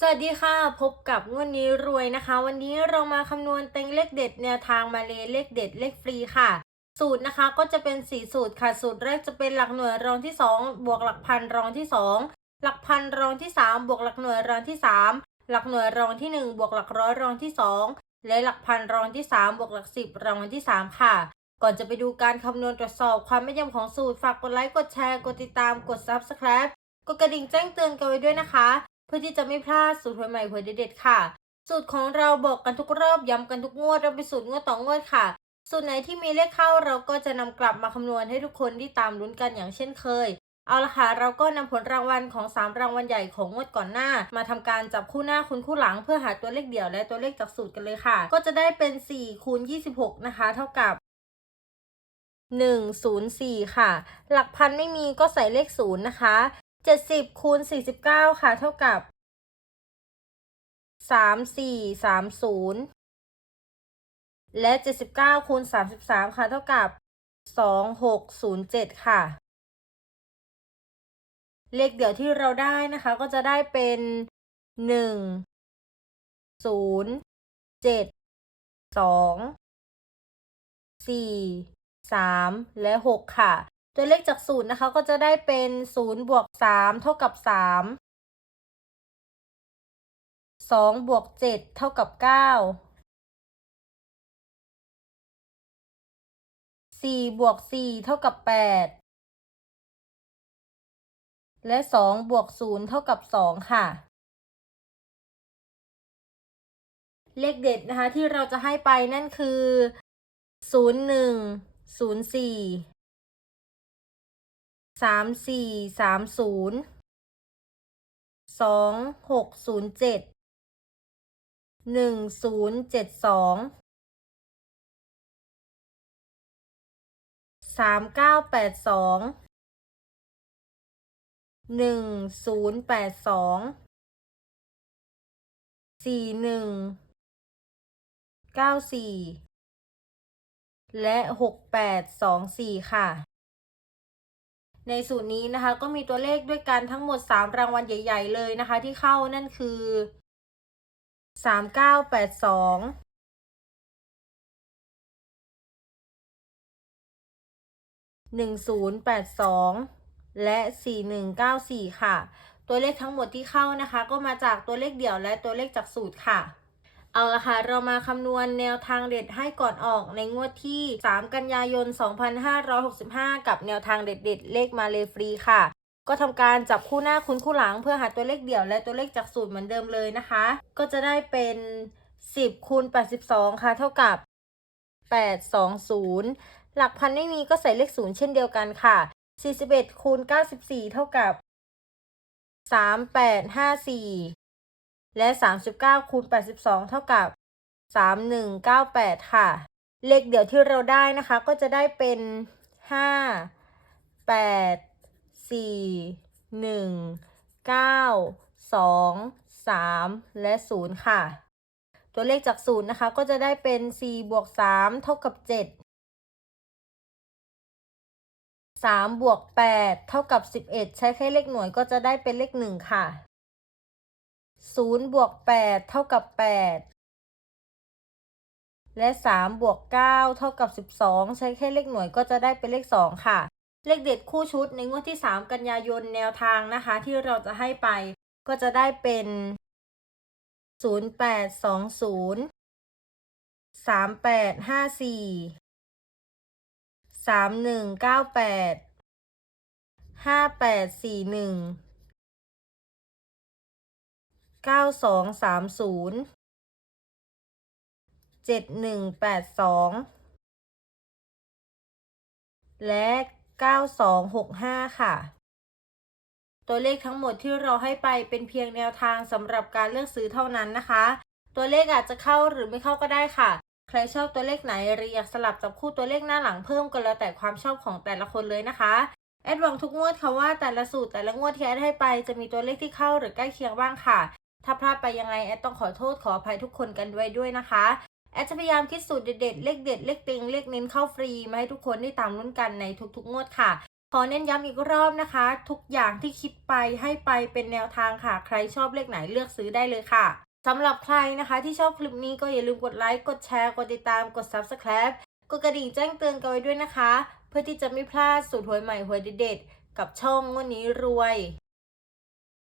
สวัสดีค่ะ พบกับงวดนี้รวยนะคะ วันนี้เรามาคำนวณเต็งเลขเด็ดแนวทางมาเลยเลขเด็ดเลขฟรีค่ะ สูตรนะคะก็จะเป็นสีสูตรค่ะ สูตรแรกจะเป็นหลักหน่วยรองที่ 2 บวกหลักพันรองที่ 2 หลักพันรองที่ 3 บวกหลักหน่วยรองที่ 3 หลักหน่วยรองที่ 1 บวกหลักร้อยรองที่ 2 และหลักพันรองที่ 3 บวกหลักสิบรองที่ 3 ค่ะ ก่อนจะไปดูการคำนวณตรวจสอบความแม่นยำของสูตรฝากกดไลค์กดแชร์กดติดตามกด subscribe กดกระดิ่งแจ้งเตือนกันไว้ด้วยนะคะ เพื่อที่จะไม่พลาดสูตรหวยใหม่หวยเด็ดๆค่ะ สูตรของเราบอกกันทุกรอบย้ำกันทุกงวดเราไปสูตรงวดต่องวดค่ะ สูตรไหนที่มีเลขเข้าเราก็จะนำกลับมาคำนวณให้ทุกคนที่ตามลุ้นกันอย่างเช่นเคย เอาละค่ะเราก็นำผลรางวัลของ 3 รางวัลใหญ่ของงวดก่อนหน้า มาทำการจับคู่หน้าคูณคู่หลังเพื่อหาตัวเลขเดี่ยวและตัวเลขจากสูตรกันเลยค่ะ ก็จะได้เป็น4คูณ26 นะคะ เท่ากับ104 ค่ะ หลักพันไม่มีก็ใส่เลข 0 นะคะ 70คูณ49 ค่ะ เท่ากับ 3430 และ 79คูณ33 ค่ะ เท่ากับ 2607 ค่ะ เลขเดี่ยวที่เราได้นะคะ ก็จะได้เป็น 1 0 7 2 4 3 และ 6 ค่ะ ตัวเลขจากสูตรนะคะ ก็จะได้เป็น0บวก3เท่ากับ3 2บวก7เท่ากับ9 4บวก4เท่ากับ8และ2บวก0เท่ากับ2ค่ะ เลขเด็ดนะคะที่เราจะให้ไปนั่นคือ สามสี่สามศูนย์สองหกศูนย์เจ็ดหนึ่งศูนย์เจ็ดสองสามเก้าแปดสองหนึ่งศูนย์แปดสองสี่หนึ่งเก้าสี่และหกแปดสองสี่ค่ะ ในสูตรนี้นะคะ ก็มีตัวเลขด้วยกันทั้งหมด 3 รางวัลใหญ่ ๆ เลยนะคะ ที่เข้านั่นคือ 3982 1082 และ 4194 ค่ะ ตัวเลขทั้งหมดที่เข้านะคะ ก็มาจากตัวเลขเดี่ยวและตัวเลขจากสูตรค่ะ เอาละค่ะ เรามาคำนวณแนวทางเด็ดให้ก่อนออกในงวดที่ 3 กันยายน 2565 กับแนวทางเด็ดๆ เลขมาเลยฟรีค่ะ ก็ทำการจับคู่หน้าคูณคู่หลังเพื่อหาตัวเลขเดี่ยวและตัวเลขจากสูตรเหมือนเดิมเลยนะคะ ก็จะได้เป็น 10คูณ82 ค่ะ เท่ากับ 820 หลักพันไม่มีก็ใส่เลขศูนย์เช่นเดียวกันค่ะ 41คูณ94 เท่ากับ 3854 และ 39คูณ82 เท่ากับ 3198 ค่ะ เลขเดี่ยวที่เราได้นะคะ ก็จะได้เป็น 5 8 4 1 9 2 3 และ 0 ค่ะ ตัวเลขจากศูนย์นะคะ ก็จะได้เป็น 4 บวก 3 เท่ากับ 7 3 บวก 8 เท่ากับ 11 ใช้แค่เลขหน่วยก็จะได้เป็นเลข 1 ค่ะ 0บวก8เท่ากับ 8 และ 3 บวก 9 เท่ากับ 12 ใช้แค่เลขหน่วยก็จะได้เป็นเลข 2 ค่ะ เลขเด็ดคู่ชุดในงวดที่ 3 กันยายนแนวทางนะคะ ที่เราจะให้ไปก็จะได้เป็น 0820 3854 3198 5841 9230 7182และ9265ค่ะตัวเลขทั้งหมดที่เราให้ไปเป็นเพียงแนวทางสำหรับการเลือกซื้อเท่านั้นนะคะ ตัวเลขอาจจะเข้าหรือไม่เข้าก็ได้ค่ะ ใครชอบตัวเลขไหนหรืออยากสลับจับคู่ตัวเลขหน้าหลังเพิ่มก็แล้วแต่ความชอบของแต่ละคนเลยนะคะแอดหวังทุกงวดค่ะว่าแต่ละสูตรแต่ละงวดที่แอดให้ไปจะมีตัวเลขที่เข้าหรือใกล้เคียงบ้างค่ะ ถ้าพลาดไปยังไงแอดต้องขอโทษขออภัยทุกคนกันด้วยด้วยนะคะ แอดจะพยายามคิดสูตรเด็ดๆเลขเด็ดเลขติงเลขเน้นเข้าฟรีมาให้ทุกคนได้ตามลุ้นกันในทุกๆงวดค่ะ ขอเน้นย้ำอีกรอบนะคะ ทุกอย่างที่คิดไปให้ไปเป็นแนวทางค่ะ ใครชอบเลขไหนเลือกซื้อได้เลยค่ะสำหรับใครนะคะที่ชอบคลิปนี้ก็อย่าลืมกดไลค์กดแชร์กดติดตามกด Subscribe กดกระดิ่งแจ้งเตือนกันไว้ด้วยนะคะ เพื่อที่จะไม่พลาดสูตรหวยใหม่หวยเด็ดๆกับช่องงวันนี้รวย